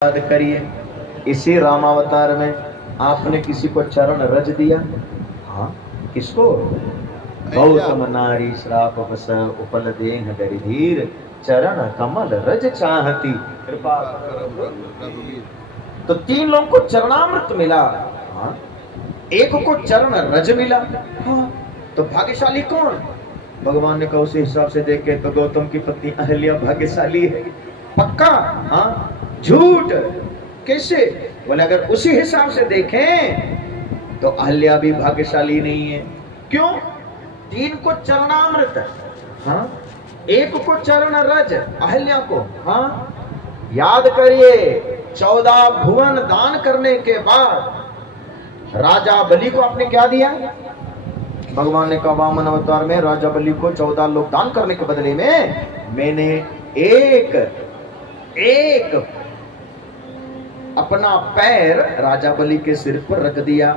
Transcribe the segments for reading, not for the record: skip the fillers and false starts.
याद करिए, इसी रामावतार में आपने किसी को चरण रज दिया। हाँ, किसको? गौतम नारी श्राप बस उपल देह दरिधीर चरण कमल रज चाहती कृपा। तो तीन लोगों को चरणामृत मिला। हाँ, एक को चरण रज मिला। हाँ, तो भाग्यशाली कौन? भगवान ने कहा उस हिसाब से देखे तो गौतम की पत्नी अहल्या भाग्यशाली है। पक्का? हाँ, झूठ? कैसे? बोले अगर उसी हिसाब से देखें तो अहल्या भी भाग्यशाली नहीं है। क्यों? तीन को चरणामृत, हाँ, एक को चरण रज, अहल्या को। हाँ, याद करिए, 14 भुवन दान करने के बाद राजा बलि को आपने क्या दिया? भगवान ने कहा वामन अवतार में राजा बलि को 14 लोग दान करने के बदले में मैंने एक अपना पैर राजा बलि के सिर पर रख दिया।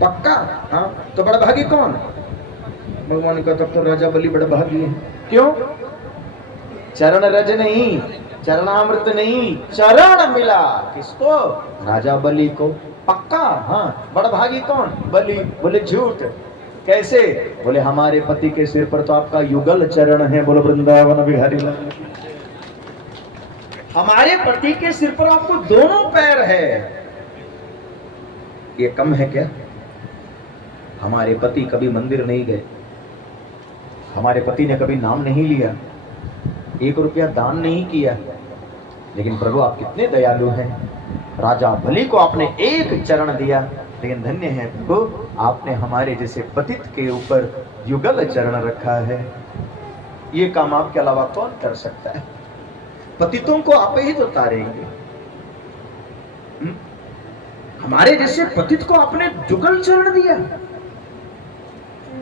पक्का? हाँ, तो बड़ा भागी कौन? भगवान ने कहा तब तो राजा बलि बड़ा भागी है। क्यों? चरण रज नहीं, चरणामृत नहीं, चरण मिला। किसको? राजा बलि को। पक्का? हाँ, बड़ा भागी कौन? बलि। बोले झूठ। कैसे? बोले हमारे पति के सिर पर तो आपका युगल चरण है। बोलो वृंदावन बिहारी लाल। हमारे पति के सिर पर आपको दोनों पैर है, ये कम है क्या? हमारे पति कभी मंदिर नहीं गए, हमारे पति ने कभी नाम नहीं लिया, 1 रुपया दान नहीं किया, लेकिन प्रभु आप कितने दयालु हैं। राजा बलि को आपने एक चरण दिया, लेकिन धन्य है प्रभु आपने हमारे जैसे पतित के ऊपर युगल चरण रखा है। ये काम आपके अलावा कौन कर सकता है? पतितों को आप ही तो तारेंगे। हमारे जैसे पतित को आपने जुगल चरण दिया।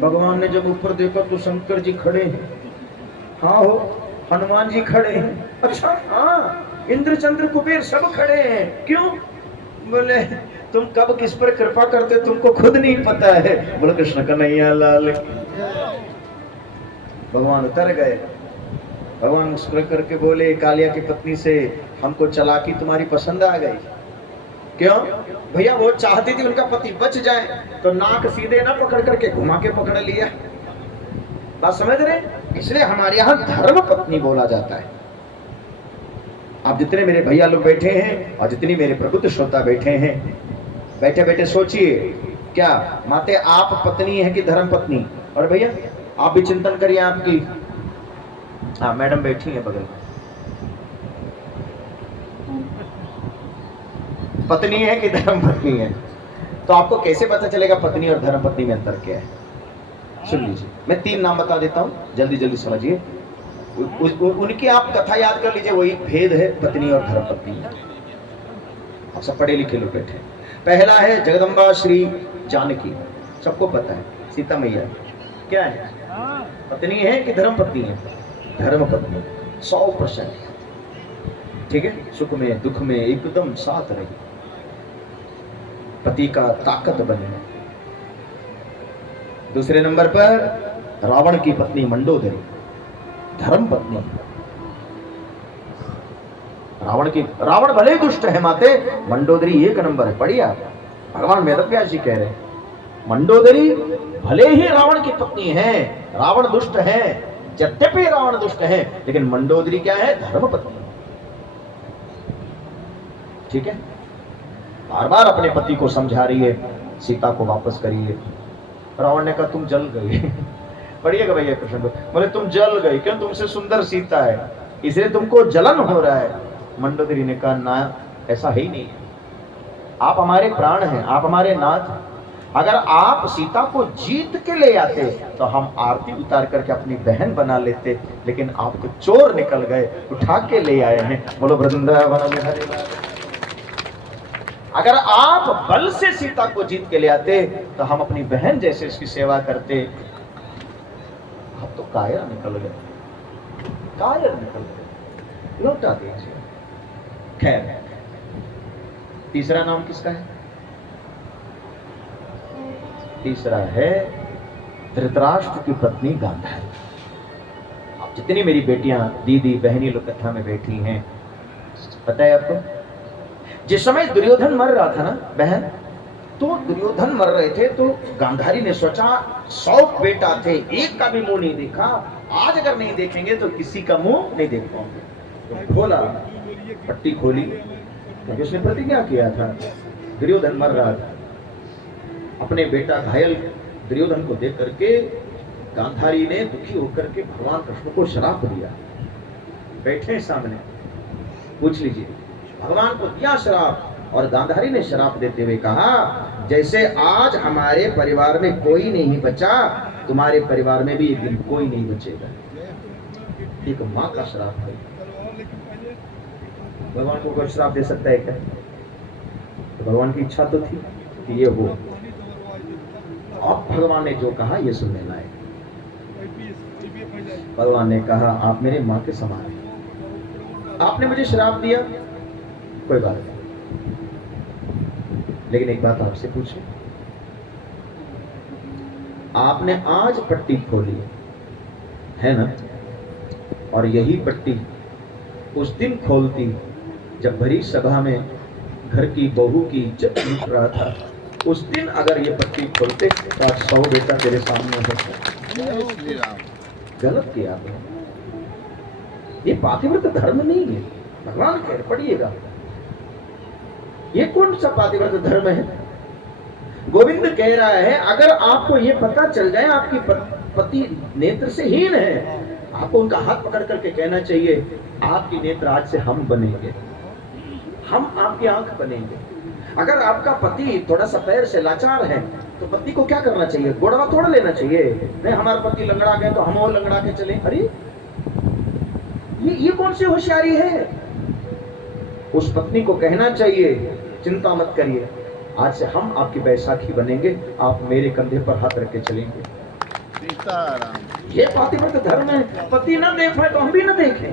भगवान ने जब ऊपर देखा तो शंकर जी खड़े हैं। हाँ हो, हनुमान जी खड़े हैं। अच्छा, हाँ, इंद्र चंद्र कुबेर सब खड़े हैं। क्यों? बोले तुम कब किस पर कृपा करते तुमको खुद नहीं पता है। बोले कृष्ण कन्हैया लाल। भगवान उतर गए। भगवान मुस्कुरा करके बोले कालिया की पत्नी से हमको चालाकी तुम्हारी पसंद आ गई। क्यों? भैया वो चाहती थी उनका पति बच जाए, तो नाक सीधे ना पकड़ करके घुमा के पकड़ लिया। बात समझ रहे? इसलिए हमारे यहाँ धर्म पत्नी बोला जाता है। आप जितने मेरे भैया लोग बैठे हैं और जितनी मेरे प्रबुद्ध श्रोता बैठे हैं, बैठे बैठे सोचिए, क्या माते आप पत्नी है कि धर्म पत्नी? और भैया आप भी चिंतन करिए आपकी। हाँ, मैडम बैठी है बगल में। पत्नी है कि धर्म पत्नी है? तो आपको कैसे पता चलेगा पत्नी और धर्म पत्नी में अंतर क्या है? सुन लीजिए, मैं 3 नाम बता देता हूं, जल्दी जल्दी समझिए। उनकी आप कथा याद कर लीजिए, वही भेद है पत्नी और धर्म पत्नी। आप सब पढ़े लिखे लोग बैठे। पहला है जगदम्बा श्री जानकी, सबको पता है, सीता मैया। क्या है? पत्नी है कि धर्म पत्नी है? धर्म पत्नी 100%। ठीक है, सुख में दुख में एकदम साथ रही, पति का ताकत बने। दूसरे नंबर पर रावण की पत्नी मंडोदरी, धर्म पत्नी। रावण भले दुष्ट है माते, मंडोदरी 1 नंबर है। पढ़िए आप, भगवान वेदव्यास जी कह रहे हैं मंडोदरी भले ही रावण की पत्नी है, रावण दुष्ट है, यद्यपि रावण दुष्ट है, लेकिन मंडोदरी क्या है? धर्म पत्नी। ठीक है, बार बार अपने पति को समझा रही है सीता को वापस करिए। रावण ने कहा तुम जल गई। पढ़िएगा भैया कृष्ण, बोले तुम जल गई क्यों? तुमसे सुंदर सीता है, इसलिए तुमको जलन हो रहा है। मंडोदरी ने कहा ना, ऐसा ही नहीं है, आप हमारे प्राण हैं, आप हमारे नाथ। अगर आप सीता को जीत के ले आते तो हम आरती उतार करके अपनी बहन बना लेते, लेकिन आप तो चोर निकल गए, उठा के ले आए हैं। बोलो वृंदावन बिहारी लाल। अगर आप बल से सीता को जीत के ले आते तो हम अपनी बहन जैसे इसकी सेवा करते। आप तो कायर निकल गए, कायर निकल गए, लौटा दीजिए। खैर, तीसरा नाम किसका है? तीसरा है धृतराष्ट्र की पत्नी गांधारी। अब जितनी मेरी बेटियां, दीदी, बहनी लोग कथा में बैठी हैं, पता है आपको, जिस समय दुर्योधन मर रहा था ना बहन, तो दुर्योधन मर रहे थे तो गांधारी ने सोचा 100 बेटा थे, एक का भी मुंह नहीं देखा, आज अगर नहीं देखेंगे तो किसी का मुंह नहीं देख पाएंगे। तो खोला, पट्टी खोली, क्योंकि उसने प्रतिज्ञा किया था, दुर्योधन मर रहा था। अपने बेटा घायल दुर्योधन को देख करके गांधारी ने दुखी होकर के भगवान कृष्ण को श्राप दिया। बैठे सामने, पूछ लीजिए, भगवान को दिया श्राप, और गांधारी ने श्राप देते हुए कहा, जैसे आज हमारे परिवार में कोई नहीं बचा, तुम्हारे परिवार में भी एक दिन कोई नहीं बचेगा। एक माँ का श्राप है, भगवान को कोई श्राप दे सकता है क्या? तो भगवान की इच्छा तो थी कि ये हो। अब भगवान ने जो कहा ये सुनने लायक। भगवान ने कहा, आप मेरे माँ के समान हैं, आपने मुझे श्राप दिया, कोई बात नहीं, लेकिन एक बात आपसे पूछूं, आपने आज पट्टी खोली है ना, और यही पट्टी उस दिन खोलती जब भरी सभा में घर की बहू की इज्जत लूट रहा था, उस दिन अगर ये पट्टी खोलते तो आज 100 बेटा तेरे सामने होता। गलत किया आपने, ये पातिव्रत धर्म नहीं है। भगवान कह पढ़िएगा, ये कौन सा पातिव्रत धर्म है? गोविंद कह रहा है, अगर आपको ये पता चल जाए आपकी पति नेत्र से हीन है, आपको उनका हाथ पकड़ करके कहना चाहिए, आपकी नेत्र आज से हम बनेंगे, हम आपकी आंख बनेंगे। अगर आपका पति थोड़ा सा पैर से लाचार है तो पति को क्या करना चाहिए? गोड़वा तोड़ लेना चाहिए। नहीं, हमारे पति लंगड़ा गए तो हम और लंगड़ा के चले। अरे ये कौन सी होशियारी है? उस पत्नी को कहना चाहिए, चिंता मत करिए, आज से हम आपकी बैसाखी बनेंगे, आप मेरे कंधे पर हाथ रख के चलेंगे। ये पातिव्रत धर्म है। पति ना देख पाए तो हम भी ना देखें।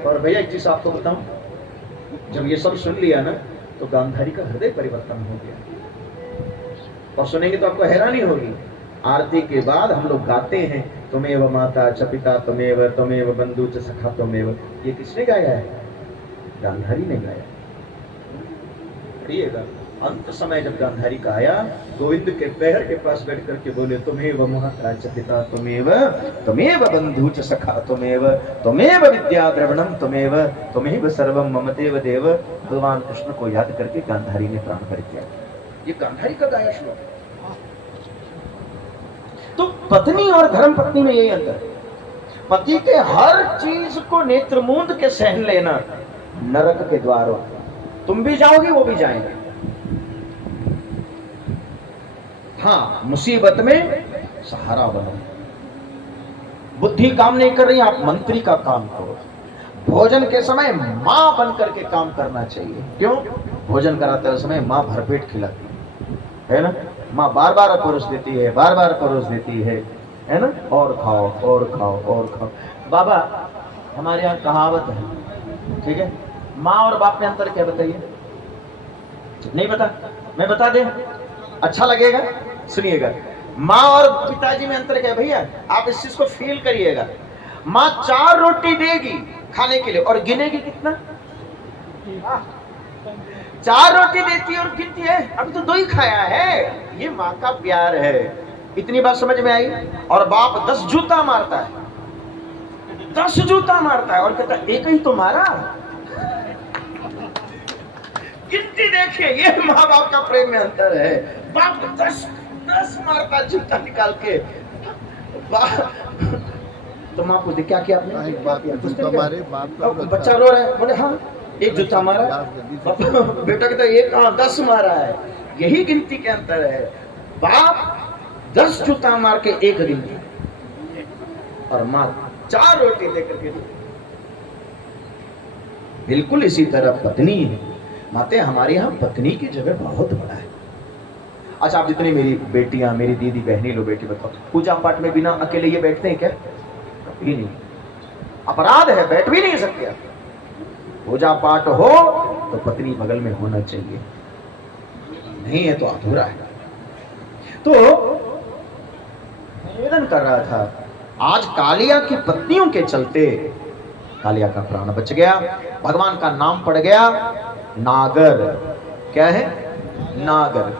और भैया एक चीज आपको बताऊं, जब ये सब सुन लिया ना तो गांधारी का हृदय परिवर्तन हो गया। और सुनेंगे तो आपको हैरानी होगी, आरती के बाद हम लोग गाते हैं, तुमेव माता च पिता तुमेव बंधु च सखा तुमेव। ये किसने गाया है? गांधारी ने गाया। पढ़िएगा, अंत समय जब गांधारी का आया, गोविंद के पैर के पास बैठ करके बोले, तुमेव माता च पिता तुमेव बंधु च सखा तुमेव विद्या द्रविणम तुमेव सर्वम मम देव देव। भगवान कृष्ण को याद करके गांधारी ने प्राण परित्याग किया। ये गांधारी का गाया श्लोक है। तो पत्नी और धर्म पत्नी में यही अंतर है। पति के हर चीज को नेत्र मूंद के सहन लेना नरक के द्वार, तुम भी जाओगे वो भी जाएंगे। हाँ, मुसीबत में सहारा बनो। बुद्धि काम नहीं कर रही, आप मंत्री का काम करो। भोजन के समय मां बन करके काम करना चाहिए। क्यों? भोजन कराते समय मां भरपेट खिलाती है ना, मां बार बार परोस देती है, बार बार परोस देती है ना, और खाओ और खाओ और खाओ। बाबा, हमारे यहाँ कहावत है, ठीक है, माँ और बाप में अंतर क्या बताइए? नहीं बता, मैं बता दे, अच्छा लगेगा, सुनिएगा। माँ और पिताजी में अंतर क्या है भैया? आप इस चीज को फील करिएगा। माँ 4 रोटी देगी खाने के लिए और गिनेगी कितना? 4 रोटी देती है और गिनती है, अभी तो 2 ही खाया है। ये माँ का प्यार है। इतनी बात समझ में आई? और बाप 10 जूता मारता है, 10 जूता मारता है और कहता है एक ही तो मारा। गिनती देखिए, ये माँ बाप का प्रेम में अंतर है। बाप 10 मारता जूता निकाल के। तो माँ पूछती क्या किया आपने? बच्चा रो रहा है, बोले हाँ 1 जूता मारा। बेटा कहता है 1 हाँ 10 मारा है। यही गिनती के अंतर है। बाप 10 जूता मार के 1 गिनती और माँ 4 रोटी देकर के। बिल्कुल इसी तरह पत्नी है। माते हमारे यहाँ पत्नी की जगह बहुत बड़ा है। अच्छा, आप जितनी मेरी बेटियां, मेरी दीदी बहनी लो, बेटी बताओ, पूजा पाठ में बिना अकेले ये बैठते हैं क्या? कभी नहीं। अपराध है, बैठ भी नहीं सकते आप। पूजा पाठ हो तो पत्नी बगल में होना चाहिए, नहीं है तो अधूरा है। तो निवेदन कर रहा था, आज कालिया की पत्नियों के चलते कालिया का प्राण बच गया, भगवान का नाम पड़ गया नागर। क्या है? नागर।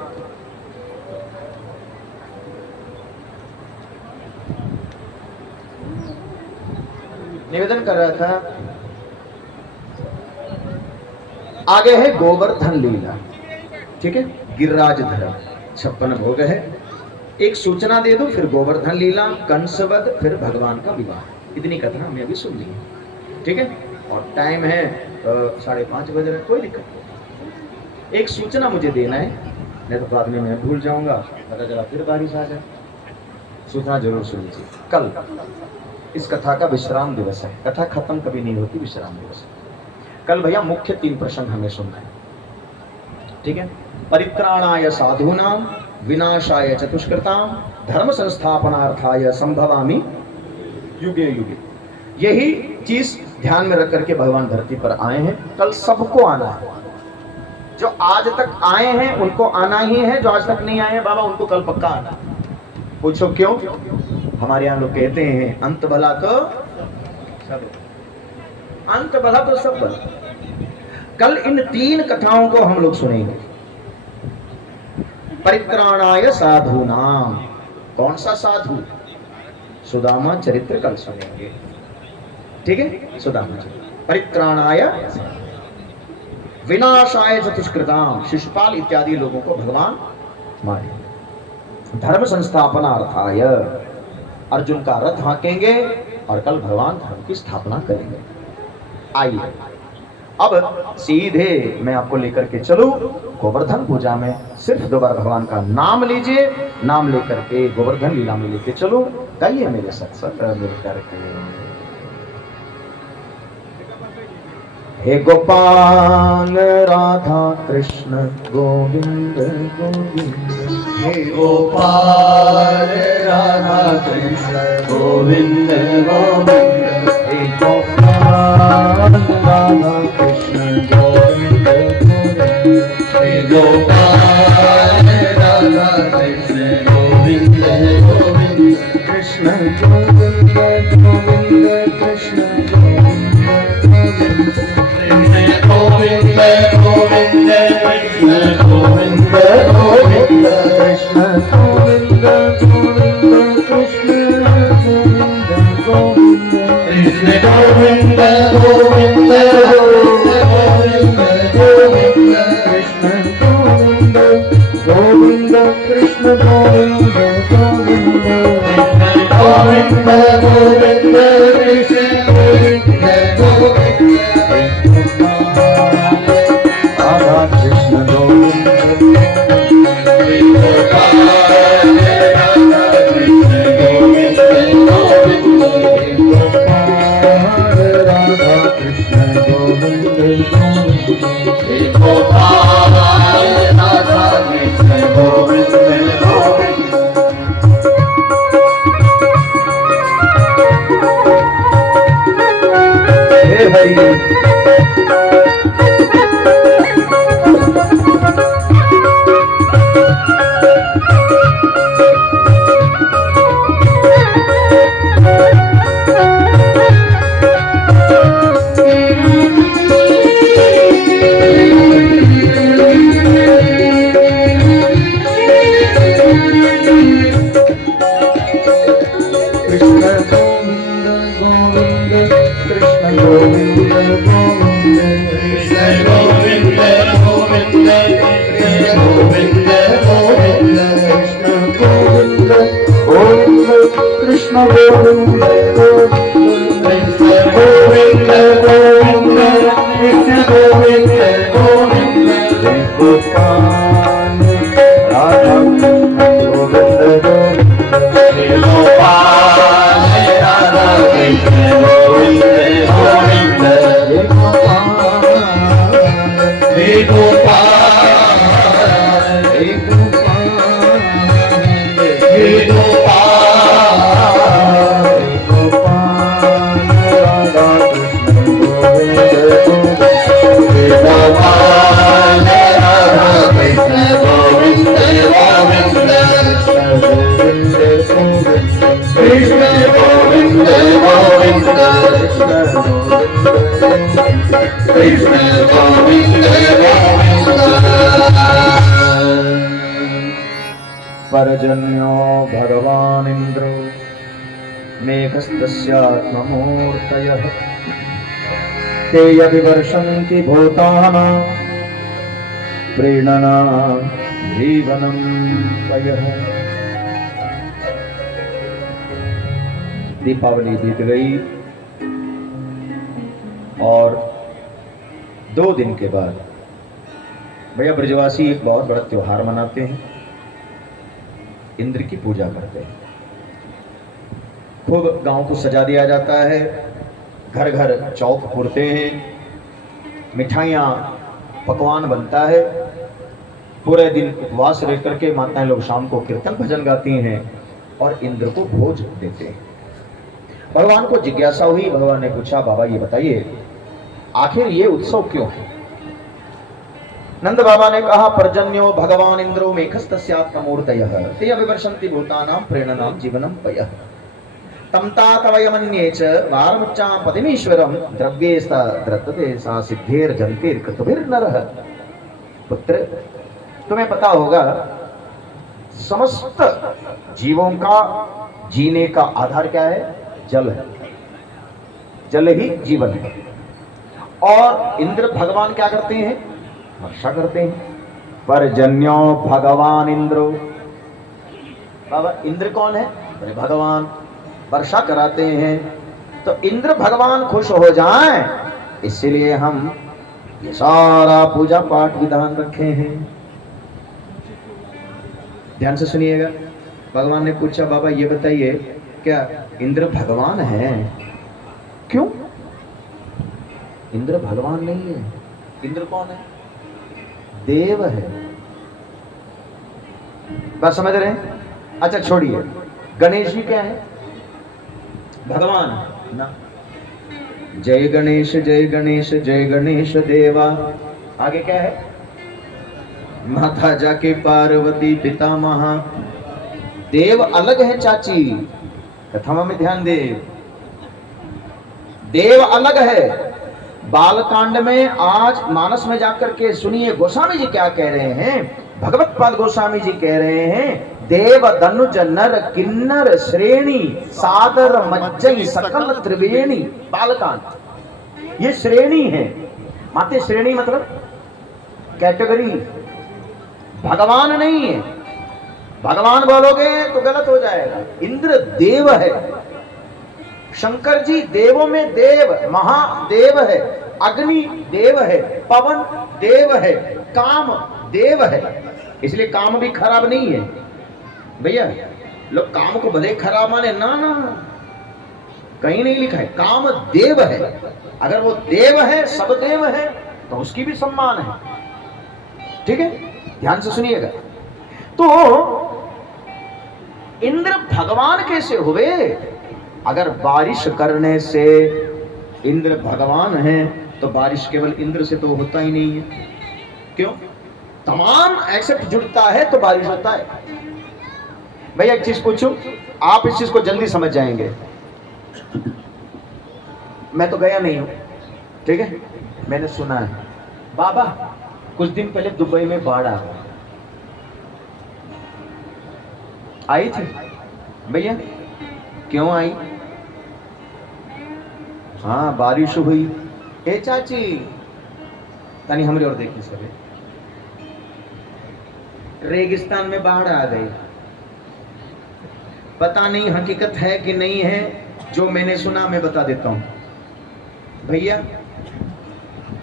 निवेदन कर रहा था, आगे है गोवर्धन लीला। ठीक है, गिरिराज धर्म 56 भोग है। एक सूचना दे दो, फिर गोवर्धन लीला, कंसवध, फिर भगवान का विवाह। इतनी कथा हमने अभी सुन ली है। ठीक है, और टाइम है 5:30 बज रहे, कोई दिक्कत नहीं। एक सूचना मुझे देना है, नहीं तो बाद में मैं भूल जाऊंगा, पता चला फिर बारिश आ जाए। सूचना जरूर सुन लीजिए। कल इस कथा का विश्राम दिवस है, कथा खत्म कभी नहीं होती, विश्राम दिवस। कल भैया मुख्य 3 प्रसंग हमें सुनना है। ठीक है, परित्राणाय साधूनां विनाशाय चतुष्कृतां धर्म संस्थापनार्थाय संभवामि युगे युगे। यही चीज ध्यान में रख करके भगवान धरती पर आए हैं। कल सबको आना है, जो आज तक आए हैं उनको आना ही है, जो आज तक नहीं आए हैं बाबा उनको कल पक्का आना। पूछो क्यों? हमारे यहाँ लोग कहते हैं अंत भला तो सब, अंत भला तो सब भला। कल इन 3 कथाओं को हम लोग सुनेंगे। परित्राणाय साधूनाम, कौन सा साधु? सुदामा चरित्र कल सुनेंगे। ठीक है, सुदामा चरित्र। परित्राणाय, विनाशाय चतुष्कृताम, शिशुपाल इत्यादि लोगों को भगवान मारे। धर्म संस्थापनार्थाय, अर्जुन का रथ हाँकेंगे और कल भगवान धर्म की स्थापना करेंगे। आइए अब सीधे मैं आपको लेकर के चलूं गोवर्धन पूजा में। सिर्फ 2 बार भगवान का नाम लीजिए, नाम लेकर के गोवर्धन लीला में लेके चलूं। गाइए मेरे साथ मिलकर के। हे गोपाल राधा कृष्ण गोविंद गोविंद, हे गोपाल राधा कृष्ण गोविंद गोविंद, हे गोपाल राधा कृष्ण गोविंद गोविंद, हे गोपाल राधा कृष्ण गोविंद गोविंद, कृष्ण गोविंद गोविंद कृष्ण गोविंद गोविंद, कृष्ण गोविंद गोविंद कृष्ण गोविंद गोविंद, कृष्ण गोविंद गोविंद कृष्ण गोविंद गोविंद, कृष्ण गोविंद गोविंद गोविंद गोविंद, कृष्ण गोविंद गोविंद कृष्ण गोविंद गोविंद, गोविंद गोविंद कृष्ण गोविंद गोविंद, राधा कृष्ण गोविंद, राधा कृष्ण गोविंद हे हरि। कृष्ण गोविंद गोविंद, गोविंद गोविंद कृष्ण गोविंद गोविंद, गोपाल राधा गोविंद गोविंद, गोपाल राधा कृष्ण गोविंद गोविंद, हे गोपाल हे गोपाल, हे गोपाल, कृष्ण गोविंद गोविंद, कृष्ण गोविंद कृष्ण गोविंद गोविंद। पर्जन्यो भगवान इंद्रो मेघस्तस्यात्ममूर्तयः ते अभिवर्षन्ति भूतानां प्रीणना जीवनं पयः। दीपावली बीत गई और 2 दिन के बाद भैया ब्रजवासी एक बहुत बड़ा त्योहार मनाते हैं, इंद्र की पूजा करते हैं। खूब गांव को सजा दिया जाता है, घर घर चौक फूरते हैं, मिठाइयाँ पकवान बनता है, पूरे दिन उपवास रह करके माताएं लोग शाम को कीर्तन भजन गाती हैं और इंद्र को भोज देते हैं। भगवान को जिज्ञासा हुई, भगवान ने पूछा बाबा ये बताइए आखिर ये उत्सव क्यों है? नंद बाबा ने कहा पर्जन्यो भगवान इंद्रो मेघस्तस्यात्ममूर्तयः ते अभिवर्षन्ति भूतानां प्रेरणानां जीवनं पयः तम तातवयमन्ये च वारमुच्चां पतिमीश्वरं द्रव्येस्ता द्रतते सा सिद्धेर्जन्तिर्कृतभिर्नरः। पुत्र तुम्हें पता होगा समस्त जीवों का जीने का आधार क्या है? जल है, जल ही जीवन है। और इंद्र भगवान क्या करते हैं? वर्षा करते हैं। पर्जन्यो भगवान इंद्रो, बाबा इंद्र कौन है? अरे भगवान, वर्षा कराते हैं। तो इंद्र भगवान खुश हो जाएं इसलिए हम ये सारा पूजा पाठ विधान रखे हैं। ध्यान से सुनिएगा। भगवान ने पूछा बाबा ये बताइए क्या इंद्र भगवान है? क्यों? इंद्र भगवान नहीं है। इंद्र कौन है? देव है। बात समझ रहे हैं? अच्छा छोड़िए, गणेश जी क्या है? भगवान ना। जय गणेश जय गणेश जय गणेश देवा। आगे क्या है? माता जाके पार्वती पिता महा। देव अलग है चाची, कथा में ध्यान दे। देव अलग है। बालकांड में आज मानस में जाकर के सुनिए गोस्वामी जी क्या कह रहे हैं। भगवत पाद गोस्वामी जी कह रहे हैं देव धनुज नर किन्नर श्रेणी सादर मज्जई सकल त्रिवेणी। बालकांड ये श्रेणी है। माते श्रेणी मतलब कैटेगरी, भगवान नहीं है। भगवान बोलोगे तो गलत हो जाएगा। इंद्र देव है। शंकर जी देवों में देव, महादेव है। अग्नि देव है, पवन देव है, काम देव है। इसलिए काम भी खराब नहीं है भैया। लोग काम को भले खराब माने ना ना, कहीं नहीं लिखा है। काम देव है। अगर वो देव है, सब देव है तो उसकी भी सम्मान है। ठीक है, ध्यान से सुनिएगा। तो इंद्र भगवान कैसे हुए? अगर बारिश करने से इंद्र भगवान है तो बारिश केवल इंद्र से तो होता ही नहीं है। क्यों? तमाम एक्सेप्ट जुड़ता है तो बारिश होता है। भैया एक चीज पूछूं, आप इस चीज को जल्दी समझ जाएंगे। मैं तो गया नहीं हूं, ठीक है, मैंने सुना है। बाबा कुछ दिन पहले दुबई में बाढ़ आई थी। भैया क्यों आई? हाँ बारिश हुई। ए चाची तनी हमरे और देखी सके, रेगिस्तान में बाढ़ आ गई। पता नहीं हकीकत है कि नहीं है, जो मैंने सुना मैं बता देता हूं। भैया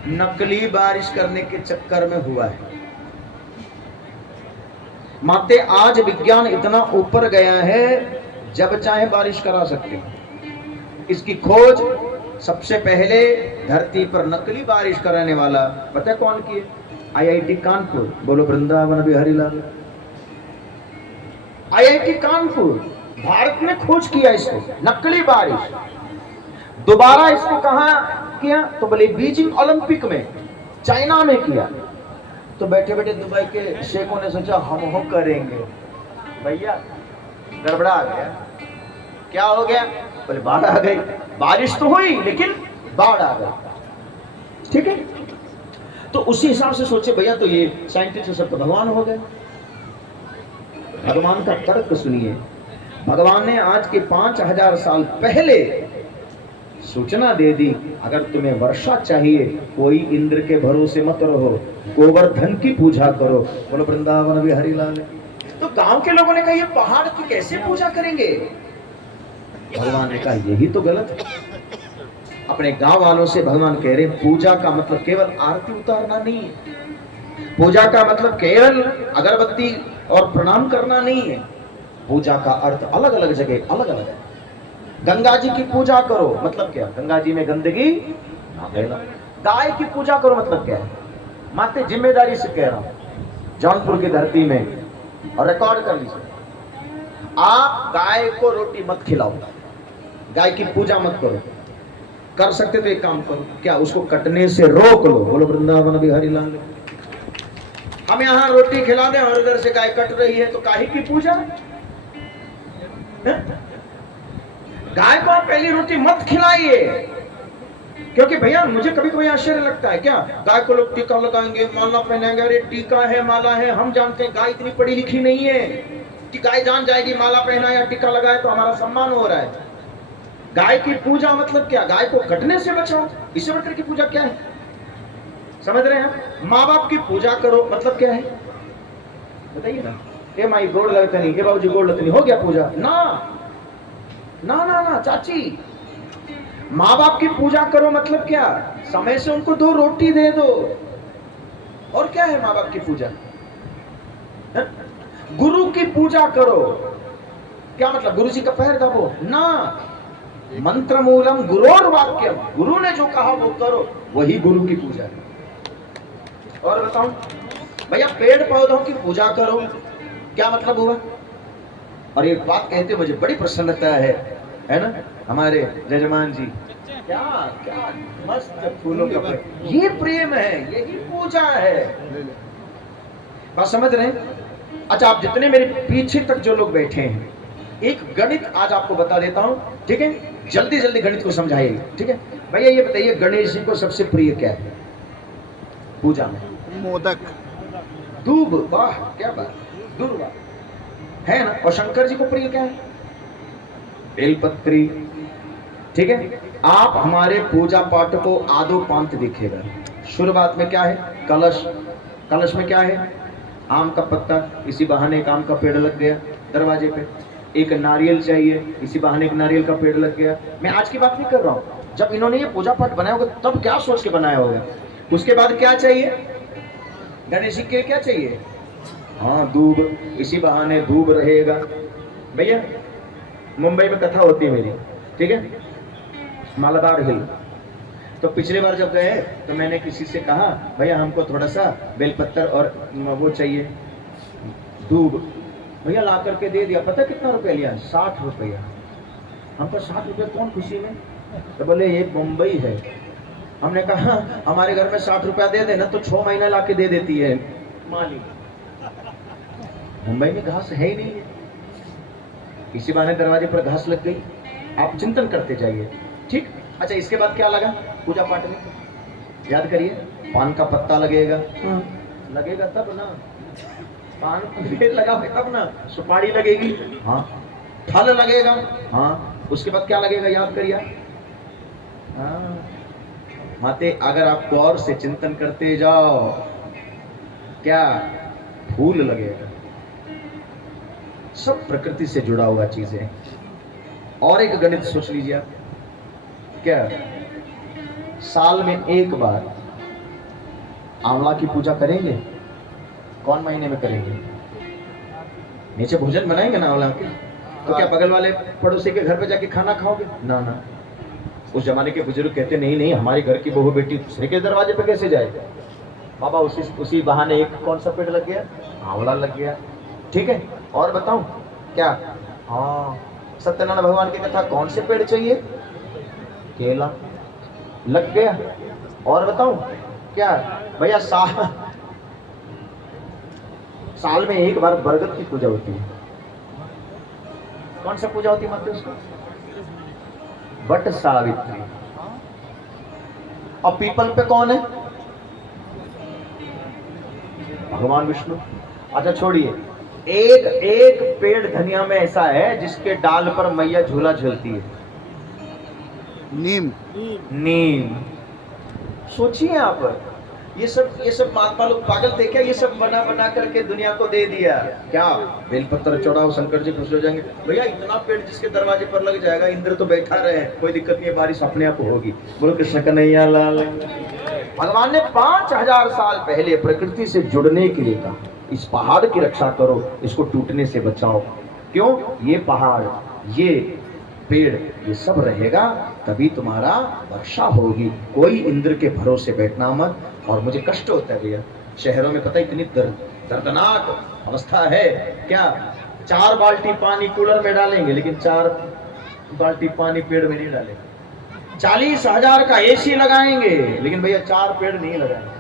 नकली बारिश करने के चक्कर में हुआ है। माते आज विज्ञान इतना ऊपर गया है जब चाहे बारिश करा सकते हैं। इसकी खोज सबसे पहले धरती पर नकली बारिश कराने वाला पता है कौन किए? आईआईटी कानपुर। बोलो वृंदावन बिहारी लाल। आईआईटी कानपुर भारत में खोज किया इसको, नकली बारिश। दोबारा इसको कहां किया? तो बोले बीजिंग ओलंपिक में, चाइना में किया। तो बैठे बैठे दुबई के शेखों ने सोचा हम करेंगे। भैया गड़बड़ा गया। क्या हो गया? बोले बाढ़ आ गई। बारिश तो हुई लेकिन बाढ़ आ गई। ठीक है, तो उसी हिसाब से सोचे भैया, तो ये साइंटिस्ट सब तो भगवान हो गए। भगवान का तर्क सुनिए। भगवान ने आज के 5000 साल पहले सूचना दे दी, अगर तुम्हें वर्षा चाहिए, कोई इंद्र के भरोसे मत रहो, गोवर्धन की पूजा करो। बोलो वृंदावन बिहारी लाल। तो गांव के लोगों ने कहा ये पहाड़ की कैसे पूजा करेंगे? भगवान ने कहा यही तो गलत है। अपने गांव वालों से भगवान कह रहे हैं पूजा का मतलब केवल आरती उतारना नहीं है, पूजा का मतलब केवल अगरबत्ती और प्रणाम करना नहीं है। पूजा का अर्थ अलग अलग जगह अलग अलग है। गंगा जी की पूजा करो मतलब क्या? गंगा जी में गंदगी ना फैला। गाय की पूजा करो मतलब क्या है? माते जिम्मेदारी से कह रहा हूं, जौनपुर की धरती में, और रिकॉर्ड कर लीजिए, आप गाय को रोटी मत खिलाओ, गाय की पूजा मत करो। कर सकते तो एक काम करो, क्या उसको कटने से रोक लो। बोलो वृंदावन बिहारी लाल। हम यहाँ रोटी खिला दें और उधर से गाय कट रही है, तो काहे की पूजा? गाय को आप पहली रोटी मत खिलाइए, क्योंकि भैया मुझे कभी कभी आश्चर्य लगता है, क्या गाय को लोग टीका लगाएंगे, माला पहनाएंगे। अरे टीका है, माला है, हम जानते हैं गाय इतनी पढ़ी लिखी नहीं है कि गाय जान जाएगी माला पहना या टीका लगाए तो हमारा सम्मान हो रहा है। गाय की पूजा मतलब क्या? गाय को कटने से बचाओ, इससे बढ़कर की पूजा क्या है? समझ रहे हैं? माँ बाप की पूजा करो मतलब क्या है? बताइए ना। ए माई गोड़ लगता नहीं, ए बाबूजी गोड़ लगता नहीं, हो गया पूजा? ना ना ना ना चाची, माँ बाप की पूजा करो मतलब क्या? समय से उनको 2 रोटी दे दो। और क्या है माँ बाप की पूजा? गुरु की पूजा करो, क्या मतलब? गुरु जी का पैर दबो ना। मंत्र मूलम गुरोर वाक्यम, गुरु ने जो कहा वो करो, वही गुरु की पूजा है। और बताऊं भैया, पेड़ पौधों की पूजा करो, क्या मतलब हुआ? और एक बात कहते मुझे बड़ी प्रसन्नता है ना, हमारे जजमान जी, क्या क्या मस्त फूलों का प्रेम, ये प्रेम है, यही पूजा है। बात समझ रहे हैं? अच्छा, आप जितने मेरे पीछे तक जो लोग बैठे हैं, एक गणित आज आपको बता देता हूं, ठीक है? जल्दी जल्दी गणित को समझाइए, ठीक है? भैया ये बताइए, गणेश जी को सबसे प्रिय क्या है पूजा में? मोदक। दूब। वाह क्या बात, दूर्वा है ना। और शंकर जी को प्रिय क्या है? बेलपत्री। ठीक है, आप हमारे पूजा पाठ को आदो पांत दिखेगा। शुरुआत में क्या है? कलश। कलश में क्या है? आम का पत्ता, इसी बहाने एक आम का पेड़ लग गया दरवाजे पे। एक नारियल चाहिए, इसी बहाने एक नारियल का पेड़ लग गया। मैं आज की बात नहीं कर रहा हूँ, जब इन्होंने ये पूजा पाठ बनाया होगा तब क्या सोच के बनाया होगा। उसके बाद क्या चाहिए? गणेश जी के क्या चाहिए? हाँ दूब, इसी बहाने दूब रहेगा। भैया मुंबई में कथा होती है मेरी, ठीक है, मालाबार हिल। तो पिछली बार जब गए तो मैंने किसी से कहा भैया हमको थोड़ा सा बेलपत्तर और वो चाहिए, दूब। भैया ला करके दे दिया। पता कितना रुपया लिया? 60 रुपया। हमको 60 रुपये कौन खुशी में? तो बोले ये मुंबई है। हमने कहा हमारे घर में 60 रुपया दे देना तो 6 महीना ला के दे देती है माली। मुंबई में घास है ही नहीं है, इसी बहाने दरवाजे पर घास लग गई। आप चिंतन करते जाइए, ठीक। अच्छा, इसके बाद क्या लगा पूजा पाठ में? याद करिए, पान का पत्ता लगेगा। लगेगा तब ना, पान पेड़ लगा तब ना, सुपारी लगेगी, हाँ, फल लगेगा, हाँ। उसके बाद क्या लगेगा? याद करिए। हाँ माते, अगर आप गौर से चिंतन करते जाओ, क्या फूल लगेगा। सब प्रकृति से जुड़ा हुआ चीजें। और एक गणित सोच लीजिए आप, क्या साल में एक बार आंवला की पूजा करेंगे? कौन महीने में करेंगे? नीचे भोजन बनाएंगे ना आंवला के, तो क्या बगल वाले पड़ोसी के घर पे जाके खाना खाओगे? ना ना। उस जमाने के बुजुर्ग कहते नहीं नहीं, हमारे घर की बहू बेटी दूसरे के दरवाजे पे कैसे जाएगा? बाबा उसी बहाने एक कौन सा पेड़ लग गया? आंवला लग गया, ठीक है। और बताऊं क्या? हाँ, सत्यनारायण भगवान की कथा, कौन से पेड़ चाहिए? केला लग गया। और बताऊं क्या भैया? साल में एक बार बरगद की पूजा होती है। कौन सा पूजा होती है मतलब उसको? वट सावित्री। और पीपल पे कौन है? भगवान विष्णु। अच्छा छोड़िए, एक एक पेड़ धनिया में ऐसा है जिसके डाल पर मैया झूला झूलती है, नीम। नीम। सोचिए आप, ये सब महात्मा लोग पागल थे क्या? ये सब बना बना करके दुनिया को दे दिया क्या? बेलपत्र चढ़ाओ, शंकर जी खुश हो जाएंगे। भैया इतना पेड़ जिसके दरवाजे पर लग जाएगा, इंद्र तो बैठा रहे, कोई दिक्कत नहीं है, बारिश अपने आप होगी। बोलो कृष्ण कन्हैया लाल। भगवान ने 5000 साल पहले प्रकृति से जुड़ने के लिए कहा, इस पहाड़ की रक्षा करो, इसको टूटने से बचाओ। क्यों? ये पहाड़, ये पेड़, ये सब रहेगा तभी तुम्हारा वर्षा होगी। कोई इंद्र के भरोसे बैठना मत। और मुझे कष्ट होता है भैया, शहरों में पता है इतनी दर्दनाक अवस्था है क्या? 4 बाल्टी पानी कूलर में डालेंगे, लेकिन 4 बाल्टी पानी पेड़ में नहीं डालेंगे। 40,000 का एसी लगाएंगे, लेकिन भैया 4 पेड़ नहीं लगाएंगे।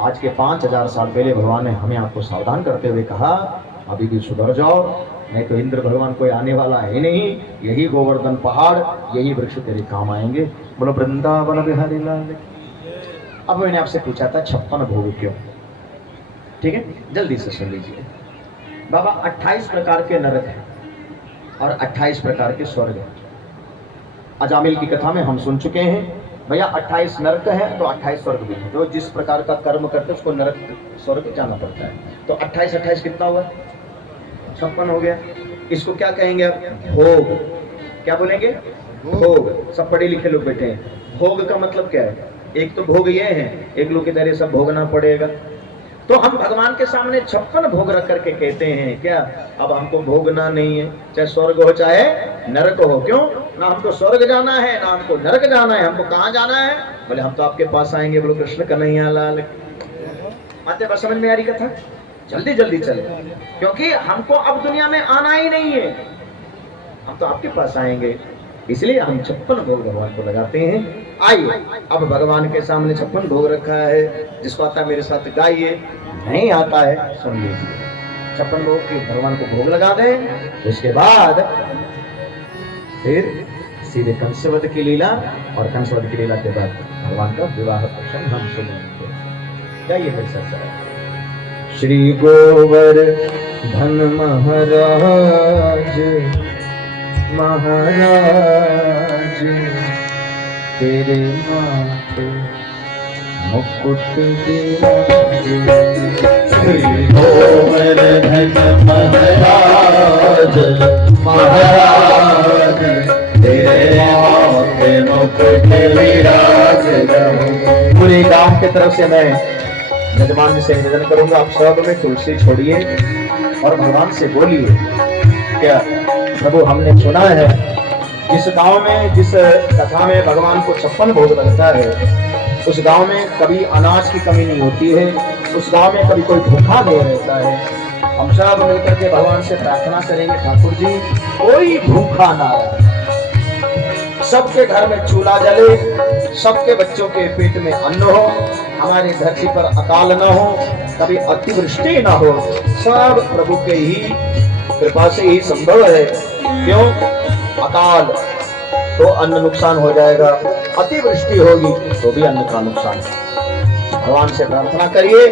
आज के 5000 साल पहले भगवान ने हमें आपको सावधान करते हुए कहा, अभी भी सुधर जाओ, नहीं तो इंद्र भगवान कोई आने वाला है नहीं। यही गोवर्धन पहाड़, यही वृक्ष तेरे काम आएंगे। बोलो वृंदावन बिहारी लाल। अब मैंने आपसे पूछा था 56 भोग क्यों? ठीक है, जल्दी से सुन लीजिए। बाबा 28 प्रकार के नरक हैं और 28 प्रकार के स्वर्ग हैं। अजामिल की कथा में हम सुन चुके हैं भैया, 28 नरक है तो 28 स्वर्ग भी है। जो जिस प्रकार का कर्म करते उसको नरक स्वर्ग जाना पड़ता है। तो 28 कितना हुआ? 56 हो गया। इसको क्या कहेंगे आप? भोग। क्या बोलेंगे? भोग। सब पढ़े लिखे लोग बैठे हैं। भोग का मतलब क्या है? एक तो भोग ये है, एक लोग की तरह सब भोगना पड़ेगा। तो हम भगवान के सामने 56 भोग रख करके कहते हैं क्या अब हमको भोगना नहीं है, चाहे स्वर्ग हो चाहे नरक हो। क्यों? ना हमको स्वर्ग जाना है ना हमको नरक जाना है। हमको कहाँ जाना है? बोले हम तो आपके पास आएंगे। बोलो कृष्ण कन्हैया लाल। आते बस समझ में आ रही कथा? जल्दी जल्दी चले, क्योंकि हमको अब दुनिया में आना ही नहीं है, हम तो आपके पास आएंगे। इसलिए हम 56 भोग भगवान को लगाते हैं। आइए अब भगवान के सामने 56 भोग रखा है। जिसको आता है मेरे साथ गाइए, नहीं आता है सुन लीजिए। 56 भोग के भगवान को भोग लगा दें, उसके बाद फिर सीधे कंसवध की लीला, और कंसवध की लीला के बाद भगवान का विवाह प्रसंग हम सुनेंगे। गाइए फिर सब। श्री गोवर्धन महाराज महाराज तेरे माथे मुकुट श्री गोवर्धन महाराज महाराज तेरे माथे मुकुट विराज। पूरे गांव की तरफ से मैं यजमान से निवेदन करूंगा, आप सब में तुलसी छोड़िए और भगवान से बोलिए, क्या प्रभु हमने सुना है जिस गांव में, जिस कथा में भगवान को 56 भोग लगता है, उस गांव में कभी अनाज की कमी नहीं होती है, उस गांव में कभी कोई भूखा नहीं रहता है। हम सब मिलकर के भगवान से प्रार्थना करेंगे, ठाकुर जी कोई भूखा ना रहे, सबके घर में चूल्हा जले, सबके बच्चों के पेट में अन्न हो, हमारी धरती पर अकाल न हो, कभी अतिवृष्टि न हो। सब प्रभु के ही कृपा से ही संभव है। क्यों? अकाल तो अन्न नुकसान हो जाएगा, अतिवृष्टि होगी तो भी अन्न का नुकसान। भगवान से प्रार्थना करिए,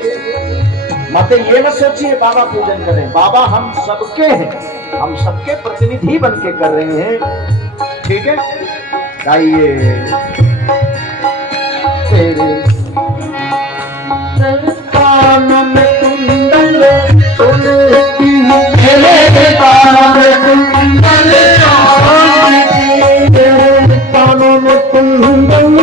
मत ये मत सोचिए बाबा पूजन करें। बाबा हम सबके हैं, हम सबके प्रतिनिधि बन के कर रहे हैं। ठीक है, गाइए तेरे कान में कुंडल सोने की, मेरे कान में कुंडल तेरे कानों में कुंडल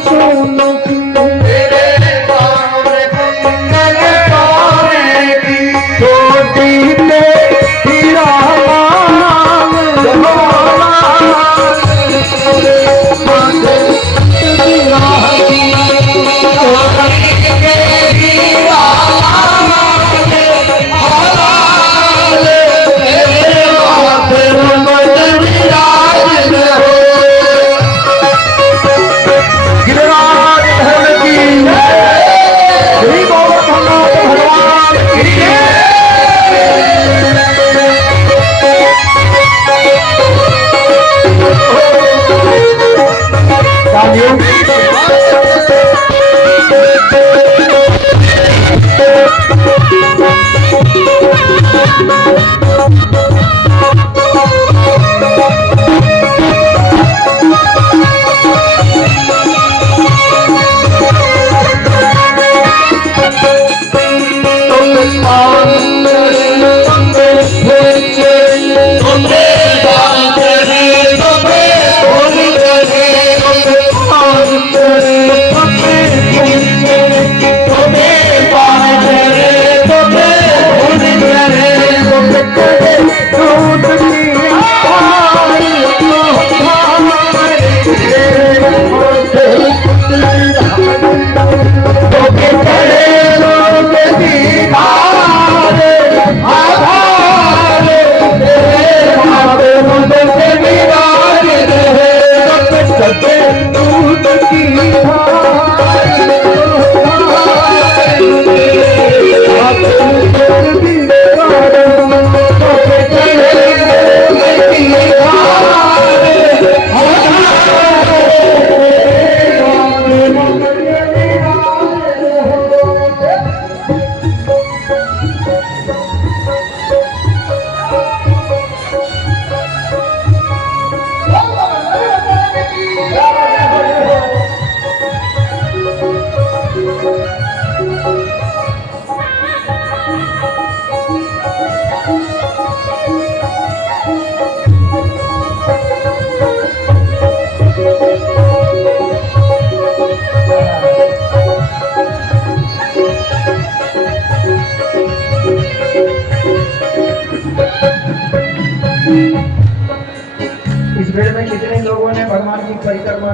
सोने की, मेरे कान में कुंडल सोने की, छोटी में हीरा मांग जमाना,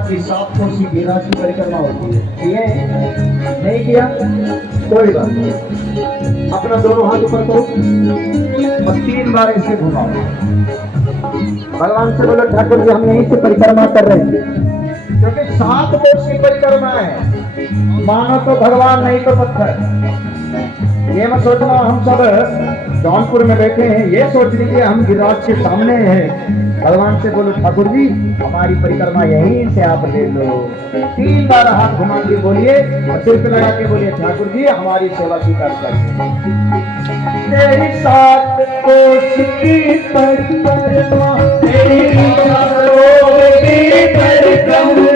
की 7 कोसी गिरिराज की परिक्रमा होती है। किए नहीं किया कोई बात नहीं, अपना दोनों हाथ ऊपर करो और 3 बार ऐसे घुमाओ। भगवान से बोलो ठाकुर जी हम यहीं से परिक्रमा कर रहे हैं, क्योंकि 7 कोस की परिक्रमा है, मानो तो भगवान नहीं तो पत्थर। ये मत सोचना हम सब जौनपुर में बैठे हैं, ये सोच लीजिए हम गिरिराज के सामने हैं। भगवान से बोलो ठाकुर जी हमारी परिक्रमा यहीं से आप ले लो। 3 बार हाथ घुमा के बोलिए और सिर पे लगा के बोलिए ठाकुर जी हमारी सेवा स्वीकार करिए। तेरी 7 कोस की परिक्रमा, तेरी 7 कोस की परिक्रमा,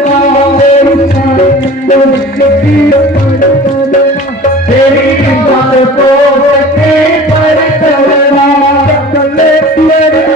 तेरी 7 कोस की परिक्रमा, चले तेरे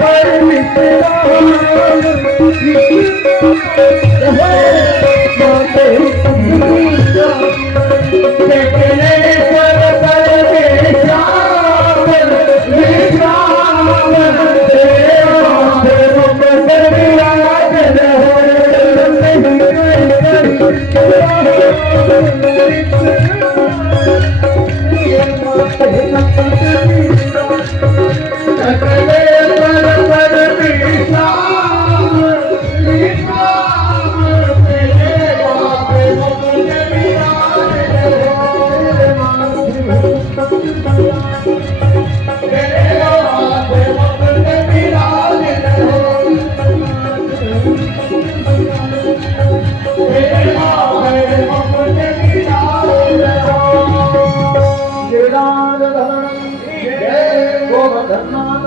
पर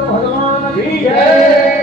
भगवान की जय।